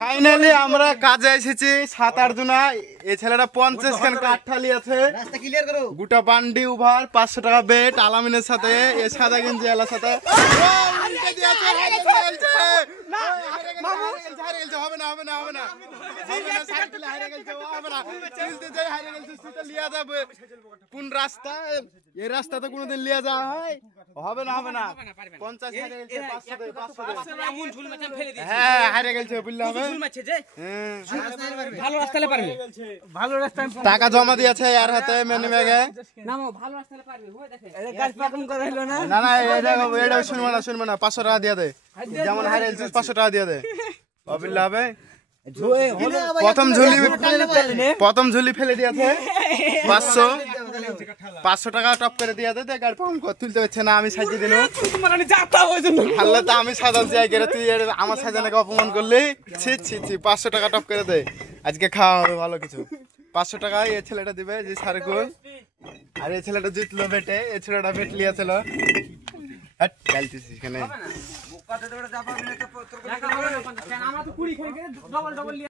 Finally আমরা কাজে এসেছি 7-8 জনা। এই ছেলেটা 50 খান কাঠঠালি আছে, গোটা বান্ডি উভার 500 টাকা বেট আলামিনের সাথে, এ সাদা গেঞ্জি এলার সাথে। কোন রাস্তা? এই রাস্তাতে কোনোদিন লিয়া যাওয়া হয়? হবে না, হবে না। 50 হারে গেছে, 500 হ্যাঁ হারে গেছে বললে হবে। ভালো রাস্তালে পারবে, ভালো রাস্তা টাকা জমা দিয়েছে আর হাতে মেনে ব্যাগে। নামো, ভালো রাস্তালে পারবে। ওই দেখে এই গাছ পাকন করে হলো না। না না এটা শুনবে না 500 টাকা দিয়ে দে, যেমন হারে গেছে 500 টাকা দিয়ে দে, বললে হবে। প্রথম ঝুলি ফেলে দিয়েছে 500 টাকা টপ করে দিয়ে দে। গাড়ি পাম্প তুলতে পারছে না, আমি সাজিয়ে দিলাম। হারলে তো আমি সাজান চাই, তুই আমার সাজানাকে অপমান করলি। ছি ছি ছি, 500 টাকা টপ করে দে, আজকে খাওয়া হবে ভালো কিছু। 500 টাকা এই ছেলেটা দিবে যে সারকুল, আর এই ছেলেটা জিতলো বেটে, এই ছেলেটা বেট লিয়েছিল। এখানে